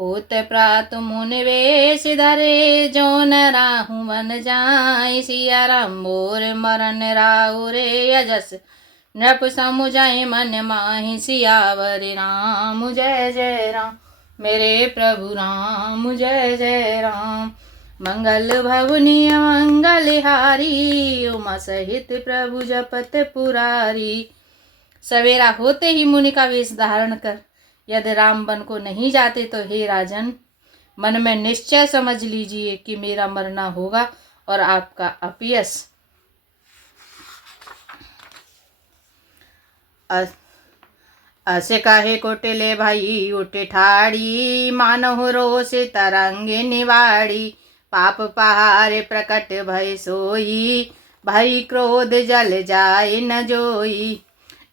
होत प्रात मुनि वेश धरे, जो न राहु मन जाय। सिया राम मोर मरन राहु रे, अजस नृप समुझाय मन माहि। सियावर राम जय जय राम, मेरे प्रभु राम जय जय राम। मंगल भवनी मंगलहारी, उमा सहित प्रभु जपत पुरारी। सवेरा होते ही मुनि का वेश धारण कर यदि राम वन को नहीं जाते तो हे राजन, मन में निश्चय समझ लीजिए कि मेरा मरना होगा और आपका अपयश। असे कहे कोटिले भाई उठे ठाड़ी, मानहु रोष तरंग निवाड़ी। पाप पहारे प्रकट भय सोई, भई क्रोध जल जाए न जोई।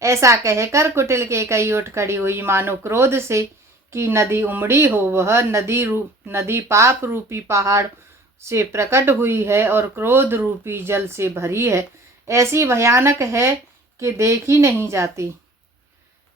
ऐसा कहकर कुटिल के कई उठ खड़ी हुई, मानो क्रोध से कि नदी उमड़ी हो। वह नदी पाप रूपी पहाड़ से प्रकट हुई है और क्रोध रूपी जल से भरी है। ऐसी भयानक है कि देखी नहीं जाती।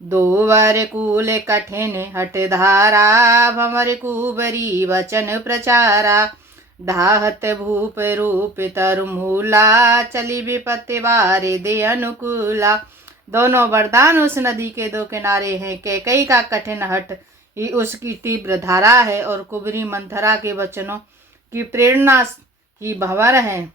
दोवर कूल कठिन हट धारा, भंवर कुबरी वचन प्रचारा। ढाहत भूप रूप तरमूला, चली विपत्ति बारे दे अनुकूला। दोनों वरदान उस नदी के दो किनारे हैं। कैकई का कठिन हट ही उसकी तीव्र धारा है और कुबरी मंथरा के वचनों की प्रेरणा ही भंवर है।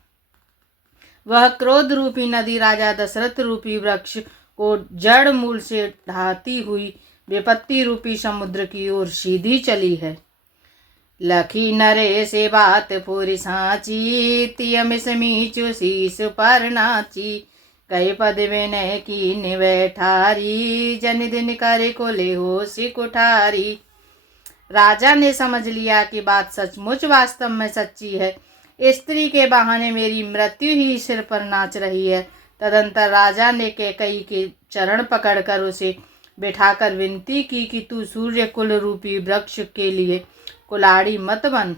वह क्रोध रूपी नदी राजा दशरथ रूपी वृक्ष को जड़ मूल से ढाती हुई विपत्ति रूपी समुद्र की ओर सीधी चली है। लखी नरे से बात पूरी साची, तियम समीचु शीस पर नाची। कई पद विनय की निवैठारी, जन दिन करे को ले हो सिकुठारी। राजा ने समझ लिया कि बात सचमुच वास्तव में सच्ची है। स्त्री के बहाने मेरी मृत्यु ही सिर पर नाच रही है। तदंतर राजा ने कैकई के चरण पकड़कर उसे बिठाकर विनती की कि तू सूर्य कुल रूपी वृक्ष के लिए कुलाड़ी मत बन।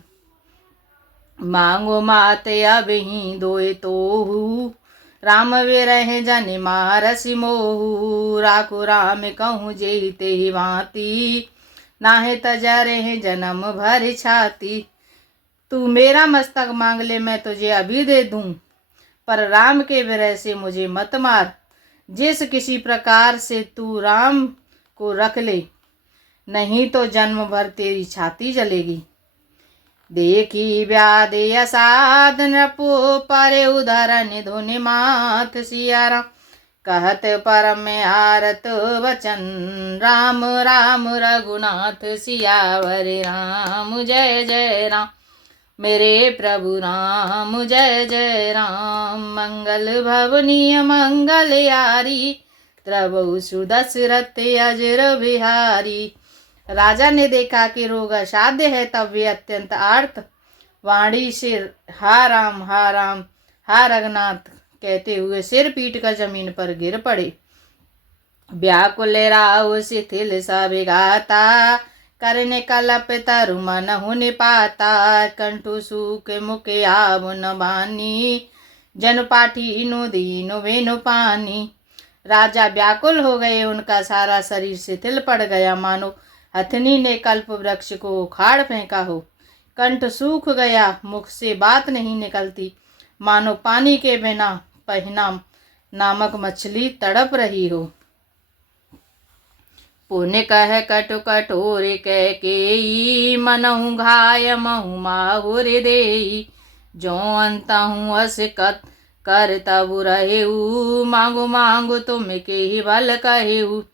मांगो मात अब ही दोए तोहू, राम विरह जन मारसि मोहू। राखो राम कहूँ जेहि तेहि भांति, नाहे तजरे जन्म भर छाती। तू मेरा मस्तक मांग ले, मैं तुझे अभी दे दूं, पर राम के विरह से मुझे मत मार। जिस किसी प्रकार से तू राम को रख ले, नहीं तो जन्म भर तेरी छाती जलेगी। देखी व्याध असाध नृपो, परे उधरन धुनि माथ। सिया राम कहत परम आरत वचन, राम राम रघुनाथ। सियावर राम जय जय राम, मेरे प्रभु राम जय जय राम। मंगल भवनीय मंगल यारी, त्रवहु सुदशरथ अजर बिहारी। राजा ने देखा कि रोग असाध्य है, तब वे अत्यंत आर्त वाणी से हा राम हा रघुनाथ कहते हुए सिर पीट कर जमीन पर गिर पड़े। व्याकुल राव शिथिल सा विघाता, करने कलप तरु मन हुनि पाता। कंठु सूख मुख आव न बानी, जन पाठी नु दीनु वेनु पानी। राजा व्याकुल हो गए, उनका सारा शरीर शिथिल पड़ गया, मानो हथनी ने कल्प वृक्ष को उखाड़ फेंका हो। कंठ सूख गया, मुख से बात नहीं निकलती, मानो पानी के बिना पहिना नामक मछली तड़प रही हो। पुण्य कह कटु कठोर कैकेयी, मनहु घाय महु माहुर देई। जो अंतहु अस कर तबु रहेऊ, मांगो मांगो तुम के ही बल कहेऊ।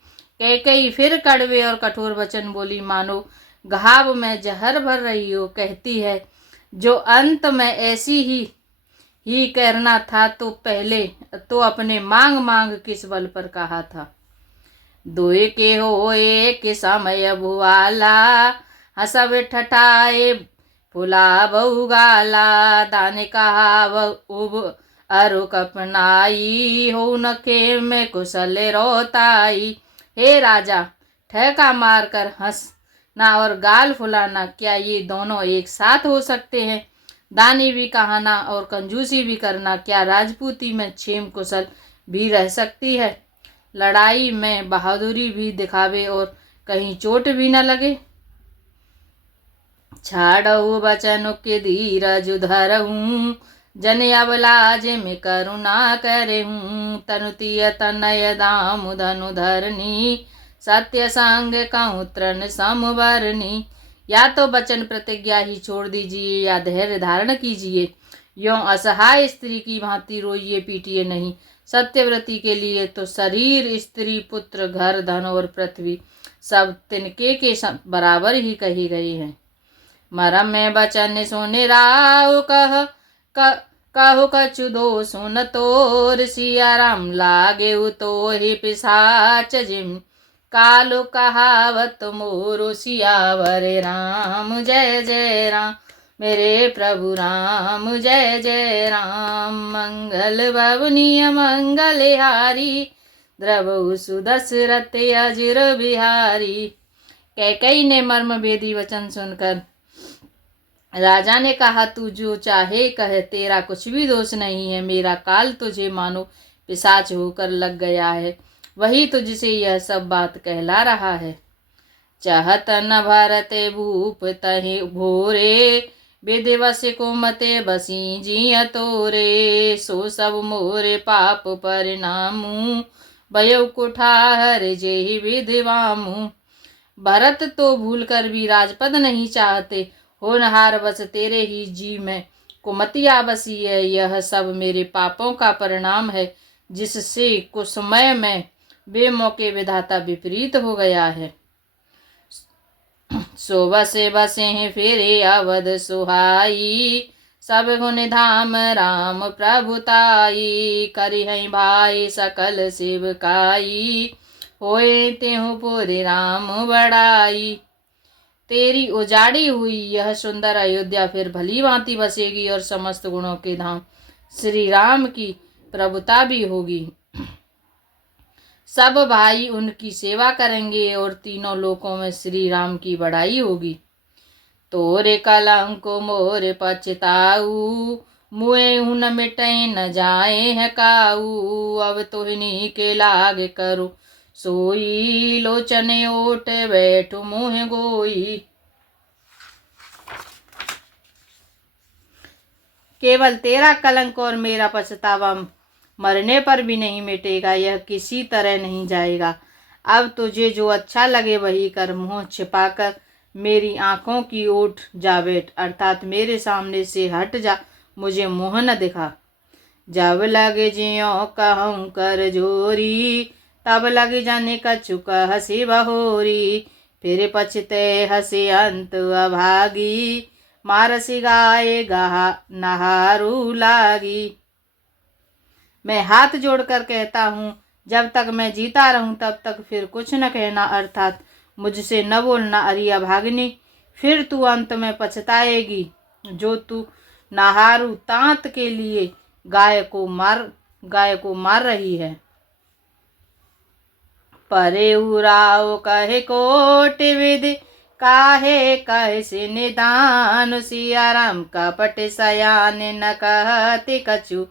कैकेयी फिर कड़वे और कठोर वचन बोली, मानो घाव में जहर भर रही हो। कहती है, जो अंत में ऐसी ही करना था तो पहले तो अपने मांग मांग किस बल पर कहा था। दोए के हो एक समय भुआला, हसब ठठाए फुला बहु गाला। दाने कहाव उब अरु कपनाई, हो न के में कुशल रोताई। हे राजा, ठहका मार कर हंसना और गाल फुलाना, क्या ये दोनों एक साथ हो सकते हैं? दानी भी कहना और कंजूसी भी करना, क्या राजपूती में क्षेम कुशल भी रह सकती है? लड़ाई में बहादुरी भी दिखावे और कहीं चोट भी न लगे। छाड़ऊ बचन के धीरज धरहूँ, जन अब लाज में करुणा करहूँ। तनुतीय तनय दाम धनु धरनी, सत्य संग कहूँ तृण समवरणी। या तो वचन प्रतिज्ञा ही छोड़ दीजिए या धैर्य धारण कीजिए। यों असहाय स्त्री की भांति रोइए पीटिए नहीं। सत्यव्रती के लिए तो शरीर, स्त्री, पुत्र, घर, धन और पृथ्वी सब तिनके के बराबर ही कही गई हैं। मरम में बचन सुने राव कहु कछु दो सुन तोर। सिया राम लागे तो ही पिशाच जिम, कालु कहावत मोरु सियावर राम। जय जय राम मेरे प्रभु राम, जय जय राम। मंगल भवनीय मंगलहारी, द्रवहु सुदशरथ अजिर बिहारी। कैकेयी ने मर्म भेदी वचन सुनकर राजा ने कहा, तू जो चाहे कह, तेरा कुछ भी दोष नहीं है। मेरा काल तुझे मानो पिशाच होकर लग गया है, वही तुझसे यह सब बात कहला रहा है। चाहत न भरते भूप तहि भोरे, विधिवश कुमते बसी जिय तोरे। सो सब मोरे पाप परिणामू, भयउ कुठार जेहि विधिवामू। भरत तो भूल कर भी राजपद नहीं चाहते, होनहार बस तेरे ही जी में कुमतिया बसी है। यह सब मेरे पापों का परिणाम है, जिससे कुसमय में बेमौके विधाता विपरीत हो गया है। सो बसे बसे हैं फेरे अवध सुहाई, सब गुण धाम राम प्रभुताई। करिहै भाई सकल सेवकाई, होए तेहु पुरि राम बड़ाई। तेरी उजाड़ी हुई यह सुंदर अयोध्या फिर भली भांति बसेगी और समस्त गुणों के धाम श्री राम की प्रभुता भी होगी। सब भाई उनकी सेवा करेंगे और तीनों लोकों में श्री राम की बड़ाई होगी। तोरे कलंक मोर पछताऊ, मुए न मिटे न जाए है काऊ। अब तोहनी के लाग करो सोई, लोचने ओट बैठु मुँह गोई। केवल तेरा कलंक और मेरा पछतावा मरने पर भी नहीं मिटेगा, यह किसी तरह नहीं जाएगा। अब तुझे जो अच्छा लगे वही कर, मुँह छिपाकर मेरी आंखों की ओट जा बैठ, अर्थात मेरे सामने से हट जा, मुझे मुँह न दिखा। जब लगे ज्यों कहूँ कर जोरी, तब लग जाने कछु हसी बहोरी। फिर पछते हसी अंत अभागी, मारसी गाय गहा नहारू लागी। मैं हाथ जोड़कर कहता हूँ, जब तक मैं जीता रहूं तब तक फिर कुछ न कहना, अर्थात मुझसे न बोलना अरिया भागनी। फिर तू अंत में पछताएगी, जो तू नाहारू तांत के लिए गाय को मार रही है। परे उराव कहे कोट विधि, काहे कैसे निदान। सिया राम कपट सयान न कहति कछु,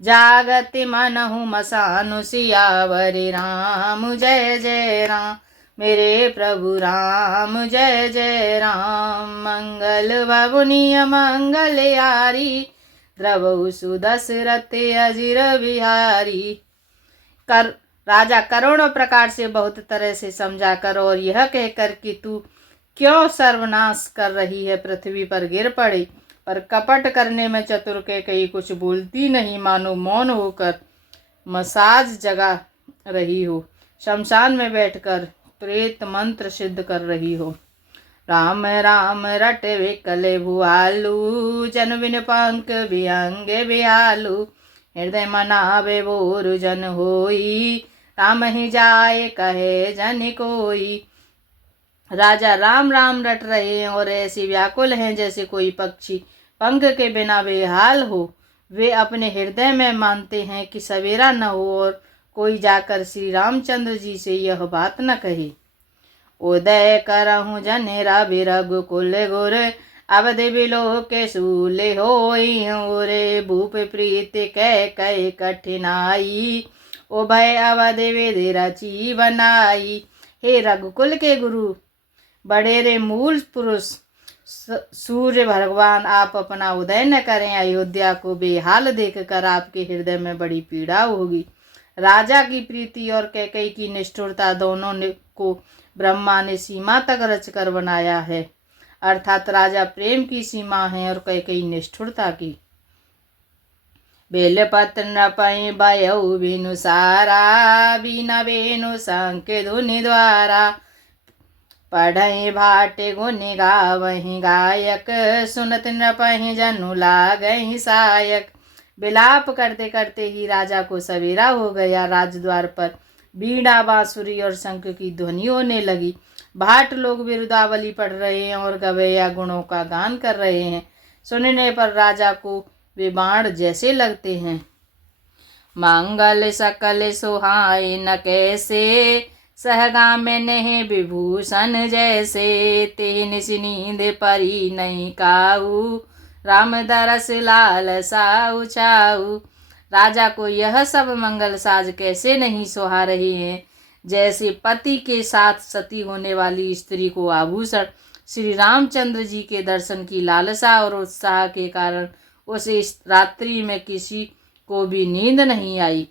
जागति मनहु मसानु। सियावर राम जय जय राम मेरे प्रभु राम, जय जय राम। मंगल भवनीय मंगलहारी, द्रवहु सुदशरथ अजिर बिहारी। राजा करोड़ों प्रकार से बहुत तरह से समझा कर और यह कहकर कि तू क्यों सर्वनाश कर रही है, पृथ्वी पर गिर पड़ी। पर कपट करने में चतुर कैकेयी कुछ बोलती नहीं, मानो मौन होकर मसाज जगा रही हो, शमशान में बैठकर प्रेत मंत्र सिद्ध कर रही हो। राम राम रट विकले भुआलू, जन बिन पंख विहंगे बिहालू। हृदय मनावे बोर जन होई, राम ही जाए कहे जन कोई। राजा राम राम रट रहे हैं और ऐसे व्याकुल हैं जैसे कोई पक्षी पंख के बिना बेहाल हो। वे अपने हृदय में मानते हैं कि सवेरा न हो और कोई जाकर श्री रामचंद्र जी से यह बात न कहे। उदय करहूँ जनेरा बिरग कुल गुर, अब देवी लोक के सूले होई रे। भूप प्रीत कै कठिनाई, ओ भय अवध विधि रची बनाई। हे रघुकुल के गुरु, बड़े रे मूल पुरुष, सूर्य भगवान आप अपना उदय न करें, अयोध्या को बेहाल देखकर आपके हृदय में बड़ी पीड़ा होगी। राजा की प्रीति और कैकेयी की निष्ठुरता दोनों को ब्रह्मा ने सीमा तक रचकर बनाया है। अर्थात राजा प्रेम की सीमा है और कैकेयी निष्ठुरता की। बेलपत्र न पै भयउ बिनु सारा, बिना बेनु शंख धुनि द्वारा। पढ़ई भाटे गुण गावहीं गायक, सुनत न पहि जनु लागहीं सायक। विलाप करते करते ही राजा को सवेरा हो गया। राजद्वार पर बीड़ा, बांसुरी और शंख की ध्वनि होने लगी। भाट लोग बिरुदावली पढ़ रहे हैं और गवैया गुणों का गान कर रहे हैं। सुनने पर राजा को वे बाण जैसे लगते हैं। मंगल सकल सुहाए न कैसे, सहगा में नेह विभूषण जैसे। तेहि निस नींद परी नहीं काऊ, राम दरस लाल साऊ छाऊ। राजा को यह सब मंगल साज कैसे नहीं सुहा रहे हैं, जैसे पति के साथ सती होने वाली स्त्री को आभूषण। श्री रामचंद्र जी के दर्शन की लालसा और उत्साह के कारण उसे इस रात्रि में किसी को भी नींद नहीं आई।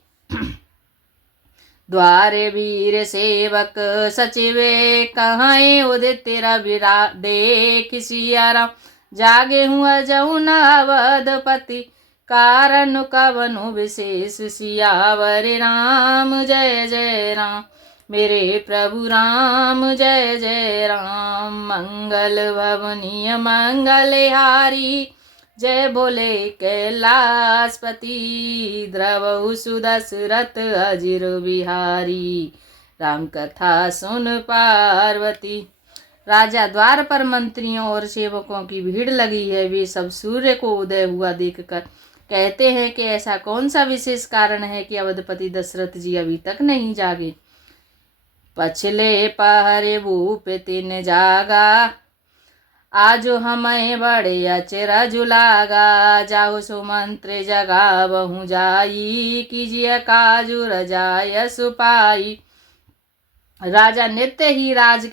द्वारे वीर सेवक सचिवे, कहाँ उदित तेरा विरा देख सिया राम। जागे हूँ अजऊ न अवधपति, कारण कवनु विशेष सियावर राम। जय जय राम मेरे प्रभु राम, जय जय राम। मंगल भवनीय मंगलहारी, जय बोले कैलाशपति। द्रवहु सुदशरथ अजिर बिहारी, राम कथा सुन पार्वती। राजा द्वार पर मंत्रियों और सेवकों की भीड़ लगी है। वे सब सूर्य को उदय हुआ देखकर कहते हैं कि ऐसा कौन सा विशेष कारण है कि अवधपति दशरथ जी अभी तक नहीं जागे। पछले पहरे भूप तिन जागा, आजो हमें बड़े अचरज लागा। जाओ सुमंत्र जगा बहु जाई, कीजिए काजू रजाय सुपाई। राजा नित्य ही रात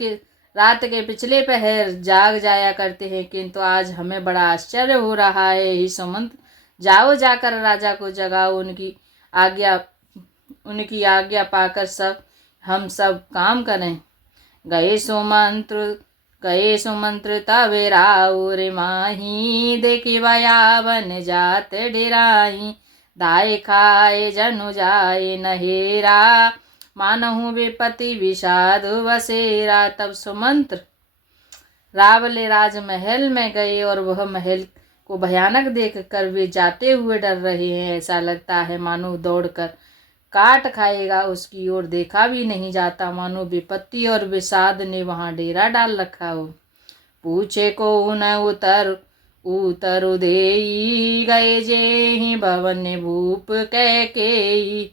के पिछले पहर जाग जाया करते हैं, किंतु आज हमें बड़ा आश्चर्य हो रहा है। ही सुमंत जाओ, जाकर राजा को जगाओ। उनकी आज्ञा पाकर हम सब काम करें। गए सुमंत्र तवे राउर माही, देखी बयावन जात डेराही। दाय खाए जनु जाए नहेरा, मानहु विपति विषाद बसेरा। तब सुमंत्र रावले राजमहल में गए और वह महल को भयानक देखकर वे जाते हुए डर रहे हैं। ऐसा लगता है मानो दौड़कर काट खाएगा। उसकी ओर देखा भी नहीं जाता, मानो विपत्ति और विषाद ने वहां डेरा डाल रखा हो। पूछे को न उतर देई, गए जेहि भवन भूप कैकेयी।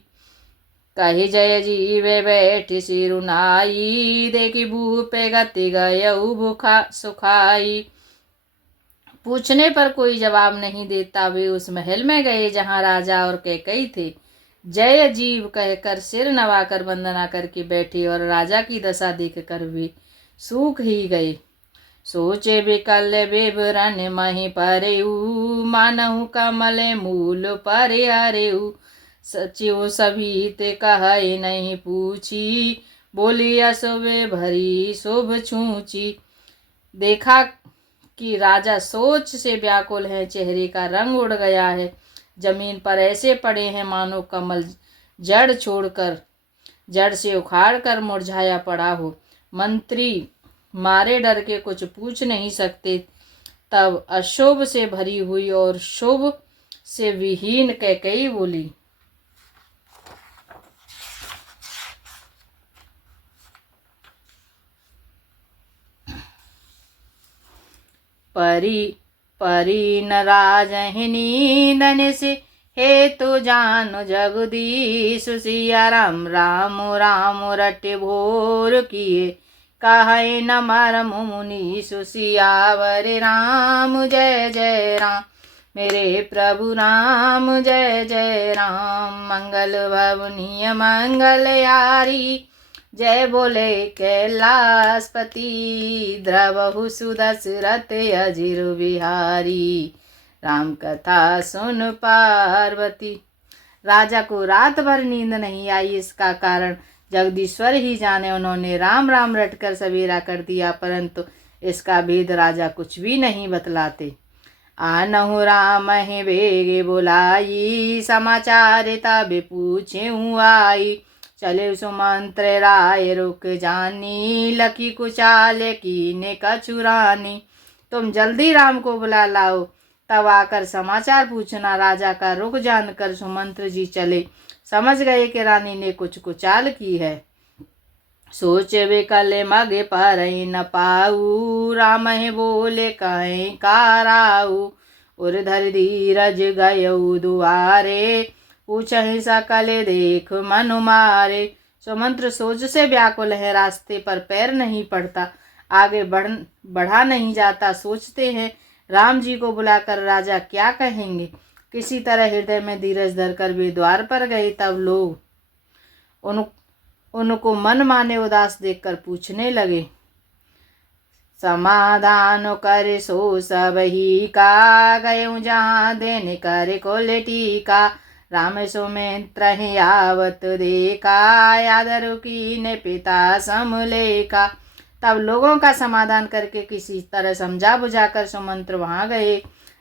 कही जय जीवे बैठ सिरुनाई, देखी भूपे गति गयऊ भूखा सुखाई। पूछने पर कोई जवाब नहीं देता। वे उस महल में गए जहाँ राजा और कैकेयी थे। जय जीव कहकर सिर नवाकर वंदना करके बैठे और राजा की दशा देखकर वे सूख ही गए। सोचे विकल विवरण मही परेऊ, मानहु कमल मूल परिहरेऊ। सचिव सभी ते कहे नहीं पूछी, बोली अशुभ भरी शुभ छूची। देखा कि राजा सोच से व्याकुल है, चेहरे का रंग उड़ गया है। जमीन पर ऐसे पड़े हैं मानो कमल जड़ से उखाड़ कर मुरझाया पड़ा हो। मंत्री मारे डर के कुछ पूछ नहीं सकते। तब अशुभ से भरी हुई और शुभ से विहीन कैकेयी बोली, परी न राजहिनी धन से हेतु जानु जगदीश। सिया राम राम राम रटे भोर किए, कहे न मरम मुनि सुसियावर राम। जय जय राम मेरे प्रभु राम, जय जय राम। मंगल भवनीय मंगलहारी, जय बोले कैलाशपति, द्रवहु सुदशरथ अजिर बिहारी, राम कथा सुन पार्वती। राजा को रात भर नींद नहीं आई। इसका कारण जगदीश्वर ही जाने। उन्होंने राम राम रटकर सवेरा कर दिया, परंतु इसका भेद राजा कुछ भी नहीं बतलाते। आनहु राम है बेगे बुलाई, समाचार तब पूछे आई, चले सुमंत्र राय रुक जानी, लकी कुचाल कीने कछुरानी। तुम जल्दी राम को बुला लाओ, तब आकर समाचार पूछना। राजा का रुख जानकर सुमंत्र जी चले, समझ गए कि रानी ने कुछ कुचाल की है। सोचे वे कले मगे पर न पाऊ, राम है बोले कहीं काराऊ, उर्धर धीरज गयऊ दुआरे, पूछहि सकल देख मनु मारे। सुमंत्र सोच से व्याकुल है, रास्ते पर पैर नहीं पड़ता, आगे बढ़ा नहीं जाता। सोचते हैं राम जी को बुलाकर राजा क्या कहेंगे। किसी तरह हृदय में धीरज धरकर वे द्वार पर गए। तब लोग उनको मन माने उदास देखकर पूछने लगे, समाधान कर सो सब ही का, गयऊ जहाँ देने कर कोले टीका, राम सुमित्र ही आवत देखा, यादरु की ने पिता समलेखा। तब लोगों का समाधान करके किसी तरह समझा बुझाकर सुमंत्र वहां गए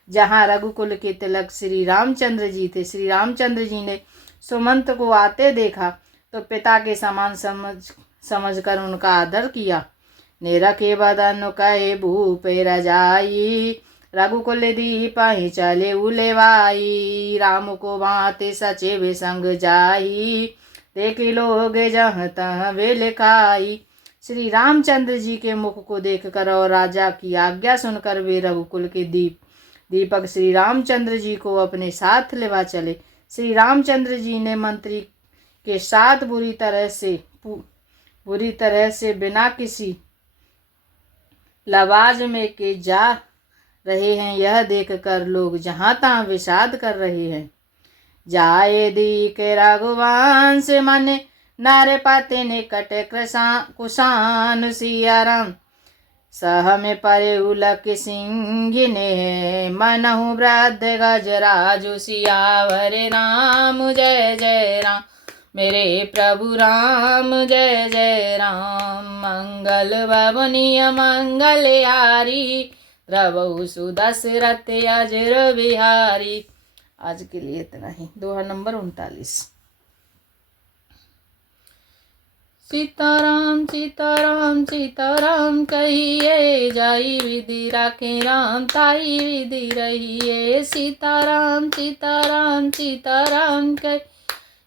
जहाँ रघुकुल के तिलक श्री रामचंद्र जी थे। श्री रामचंद्र जी ने सुमंत्र को आते देखा तो पिता के समान समझकर उनका आदर किया। ने रखे बदन कहे भूप रजाई, रघुकुल दीप ही चले उलेवाई, राम को भांति सचिव संग जाई, देखी लोग जहाँ तहाँ वे लिखाई। श्री रामचंद्र जी के मुख को देखकर और राजा की आज्ञा सुनकर वे रघुकुल के दीपक श्री रामचंद्र जी को अपने साथ लेवा चले। श्री रामचंद्र जी ने मंत्री के साथ बुरी तरह से बिना किसी लवाज में के जा रहे हैं, यह देखकर लोग जहाँ तहाँ विषाद कर रहे हैं। जाए दी के रघुवंश मन, नारे पाते ने कटे कुशान, सिया राम सह में परे उलक सिंह ने, मनहु वृद्ध गजराजु सियावर राम, जय जय राम मेरे प्रभु राम, जय जय राम। मंगल भवनीय मंगल यारी, द्रवहु सुदशरथ अजिर बिहारी। आज के लिए इतना ही। दोहा नंबर 39। सीताराम सीताराम सीताराम कहिए, जाई विधि राखे राम ताई विधि रहिए। सीताराम सीताराम सीताराम कहिए,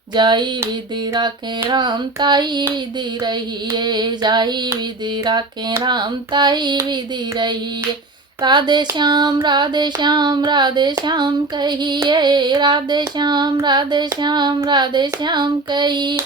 जाई विधि राखे राम ताई विधि रहिए। जाई विधि राखे राम ताई विधि रहिए। राधे श्याम राधे श्याम राधे श्याम कहिए, राधे श्याम राधे श्याम राधे श्याम कहिए।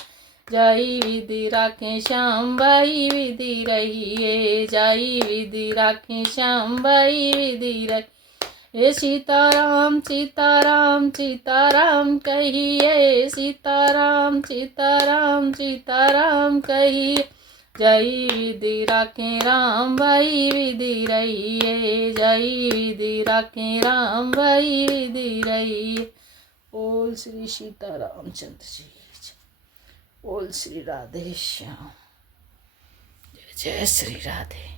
जाई विधि राखे श्याम बाई विधि रहिए। जाई विधि राखे श्याम बाई विधि रहिए। सीताराम सीताराम सीताराम कहिए, सीताराम सीताराम सीताराम कहिए। जाई विधि राखे राम बाई विधि रहिए। जाई विधि राखे राम बाई विधि रहिए। बोल श्री सीतारामचंद्र जी, बोल श्री राधे श्याम, जय जय श्री राधे।